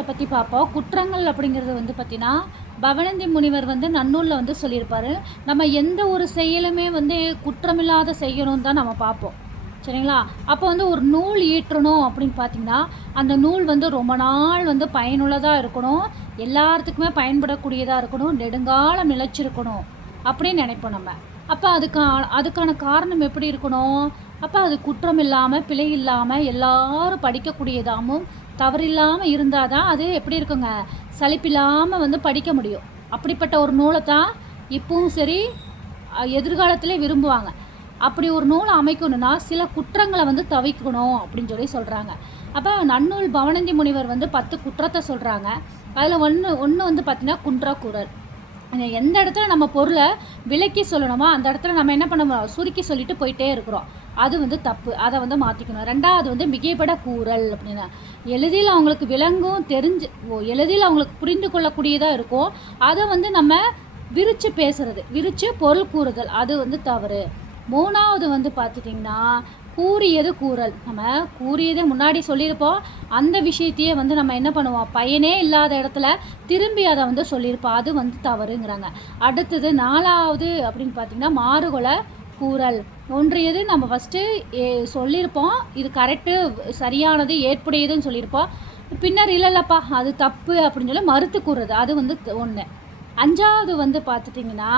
பற்றி பார்ப்போம். குற்றங்கள் அப்படிங்கிறது வந்து பார்த்தீங்கன்னா, பவணந்தி முனிவர் வந்து நன்னூலில் வந்து சொல்லியிருப்பார். நம்ம எந்த ஒரு செயலுமே வந்து குற்றமில்லாத செய்யணும்னு தான் நம்ம பார்ப்போம். சரிங்களா? அப்போ வந்து ஒரு நூல் ஈற்றணும் அப்படின்னு பார்த்தீங்கன்னா, அந்த நூல் வந்து ரொம்ப நாள் வந்து பயனுள்ளதாக இருக்கணும், எல்லாத்துக்குமே பயன்படக்கூடியதாக இருக்கணும், நெடுங்காலம் நிலைச்சிருக்கணும் அப்படின்னு நினைப்போம் நம்ம. அப்போ அதுக்கான காரணம் எப்படி இருக்கணும்? அப்போ அது குற்றம் இல்லாமல், பிழை இல்லாமல், எல்லாரும் படிக்கக்கூடியதாகவும் தவறில்லாமல் இருந்தால் தான் அது எப்படி இருக்குங்க, சலிப்பில்லாமல் வந்து படிக்க முடியும். அப்படிப்பட்ட ஒரு நூலை தான் இப்பவும் சரி எதிர்காலத்திலே விரும்புவாங்க. அப்படி ஒரு நூலை அமைக்கணும்னா சில குற்றங்களை வந்து தவிர்க்கணும் அப்படின்னு சொல்லி சொல்கிறாங்க. அப்போ நன்னூல் பவணந்தி முனிவர் வந்து 10 குற்றத்தை சொல்கிறாங்க. அதில் ஒன்று வந்து பார்த்திங்கன்னா குன்றக்கூறல். எந்த இடத்துல நம்ம பொருளை விலக்கி சொல்லணுமோ அந்த இடத்துல நம்ம என்ன பண்ணுவோம், சுருக்கி சொல்லிட்டு போயிட்டே இருக்கிறோம். அது வந்து தப்பு. அதை வந்து மாற்றிக்கணும். ரெண்டாவது வந்து மிகைப்பட கூறல் அப்படின்னா, எளிதில் அவங்களுக்கு விளங்கும், எளிதில் அவங்களுக்கு புரிந்து கொள்ளக்கூடியதாக இருக்கும். அதை வந்து நம்ம விரித்து பேசுறது, விரித்து பொருள் கூறுதல், அது வந்து தவறு. மூணாவது வந்து பார்த்துட்டிங்கன்னா கூறியது கூறல். நம்ம கூறியதை முன்னாடி சொல்லியிருப்போம், அந்த விஷயத்தையே வந்து நம்ம என்ன பண்ணுவோம், பயனே இல்லாத இடத்துல திரும்பி அதை வந்து சொல்லியிருப்போம், அது வந்து தவறுங்கிறாங்க. அடுத்தது 4வது அப்படின்னு பார்த்திங்கன்னா மாறுகொலை கூறல். ஒன்றியது நம்ம ஃபஸ்ட்டு சொல்லியிருப்போம், இது கரெக்டு, சரியானது, ஏற்புடையதுன்னு சொல்லியிருப்போம். பின்னர் இல்லைல்லப்பா அது தப்பு அப்படின்னு சொல்லி மறுத்து கூறுறது, அது வந்து ஒன்று. 5வது வந்து பார்த்துட்டிங்கன்னா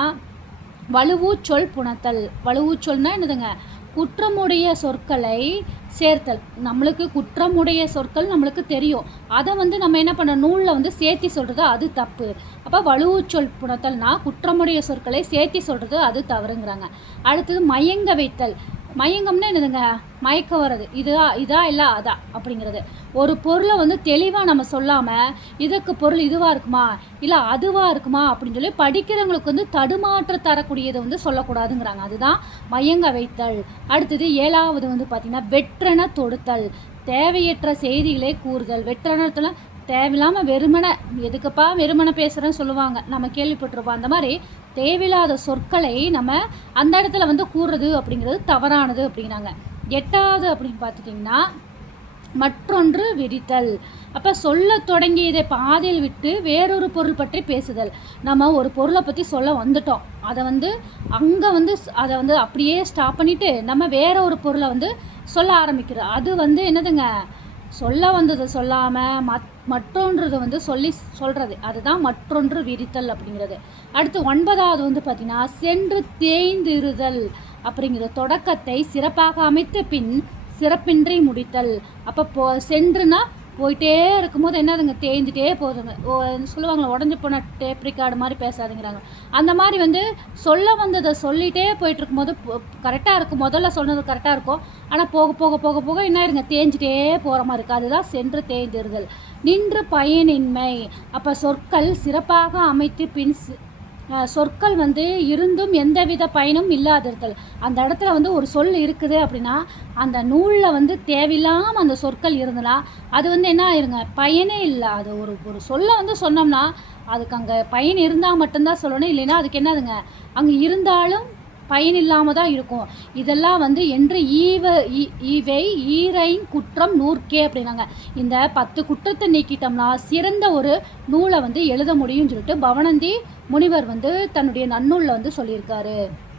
வலுவூச்சொல் புணத்தல். வலுவூச்சொல்னா என்னதுங்க, குற்றமுடைய சொற்களை சேர்த்தல். நம்மளுக்கு குற்றமுடைய சொற்கள் நம்மளுக்கு தெரியும், அதை வந்து நம்ம என்ன பண்ண நூலில் வந்து சேர்த்தி சொல்கிறது, அது தப்பு. அப்போ வலுவூச்சொல் புணத்தல்னா குற்றமுடைய சொற்களை சேர்த்தி சொல்கிறது, அது தவறுங்கிறாங்க. அடுத்தது மயங்க வைத்தல். மயங்கம்னா என்னதுங்க, மயக்க வர்றது, இதா இல்லை அதா அப்படிங்கிறது. ஒரு பொருளை வந்து தெளிவாக நம்ம சொல்லாமல் இதுக்கு பொருள் இதுவாக இருக்குமா இல்லை அதுவாக இருக்குமா அப்படின்னு சொல்லி படிக்கிறவங்களுக்கு வந்து தடுமாற்ற தரக்கூடியதை வந்து சொல்லக்கூடாதுங்கிறாங்க. அதுதான் மயங்க வைத்தல். அடுத்தது 7வது வந்து பார்த்திங்கன்னா வெற்றென தொடுத்தல். தேவையற்ற செய்திகளை கூறுதல். வெற்றெனத்துல தேவையில்லாமல் வெறுமனை, எதுக்குப்பா வெறுமனை பேசுகிறேன்னு சொல்லுவாங்க, நம்ம கேள்விப்பட்டிருப்போம். அந்த மாதிரி தேவையில்லாத சொற்களை நம்ம அந்த இடத்துல வந்து கூறுறது அப்படிங்கிறது தவறானது அப்படிங்கிறாங்க. 8வது அப்படின்னு பார்த்துட்டிங்கன்னா மற்றொன்று விரித்தல். அப்போ சொல்ல தொடங்கியதை பாதியில் விட்டு வேறொரு பொருள் பற்றி பேசுதல். நம்ம ஒரு பொருளை பற்றி சொல்ல வந்துட்டோம், அதை வந்து அங்கே வந்து அதை வந்து அப்படியே ஸ்டாப் பண்ணிவிட்டு நம்ம வேற ஒரு பொருளை வந்து சொல்ல ஆரம்பிக்கிறோம், அது வந்து என்னதுங்க, சொல்ல வந்ததை சொல்லாமல் மற்றொன்றது வந்து சொல்கிறது, அதுதான் மற்றொன்று விரித்தல் அப்படிங்கிறது. அடுத்து 9வது வந்து பார்த்திங்கன்னா சென்று தேய்ந்திருதல் அப்படிங்கிற. தொடக்கத்தை சிறப்பாக அமைத்து பின் சிறப்பின்றி முடித்தல். அப்போ சென்றுனா போயிட்டே இருக்கும்போது என்னதுங்க, தேய்ந்துட்டே போகுதுங்க. சொல்லுவாங்களே உடஞ்சி போன டேப் ரெக்கார்டு மாதிரி பேசாதுங்கிறாங்க. அந்த மாதிரி வந்து சொல்ல வந்ததை சொல்லிகிட்டே போயிட்டு இருக்கும்போது கரெக்டாக இருக்கும், முதல்ல சொன்னது கரெக்டாக இருக்கும், ஆனால் போக போக போக போக என்ன ஆயிருங்க, தேஞ்சிட்டே போகிற மாதிரி இருக்குது. அதுதான் சென்று தேய்ந்திருதல். நின்று பயனின்மை. அப்போ சொற்கள் சிறப்பாக அமைத்து பின் சொற்கள் வந்து இருந்தும் எந்தவித பயனும் இல்லாதிருத்தல். அந்த இடத்துல வந்து ஒரு சொல் இருக்குது அப்படின்னா அந்த நூலில் வந்து தேவையில்லாமல் அந்த சொற்கள் இருந்தனா அது வந்து என்ன ஆயிருங்க, பயனே இல்லை. அது ஒரு சொல்லை வந்து சொன்னோம்னா அதுக்கு அங்கே பயன் இருந்தால் மட்டும்தான் சொல்லணும், இல்லைன்னா அதுக்கு என்னதுங்க, அங்கே இருந்தாலும் பயன் இல்லாமல் தான் இருக்கும். இதெல்லாம் வந்து என்று ஈவை ஈரைன் குற்றம் நூற்கே அப்படின்னாங்க. இந்த 10 குற்றத்தை நீக்கிட்டோம்னா சிறந்த ஒரு நூலை வந்து எழுத முடியும்னு சொல்லிட்டு பவணந்தி முனிவர் வந்து தன்னுடைய நன்னூலில் வந்து சொல்லியிருக்காரு.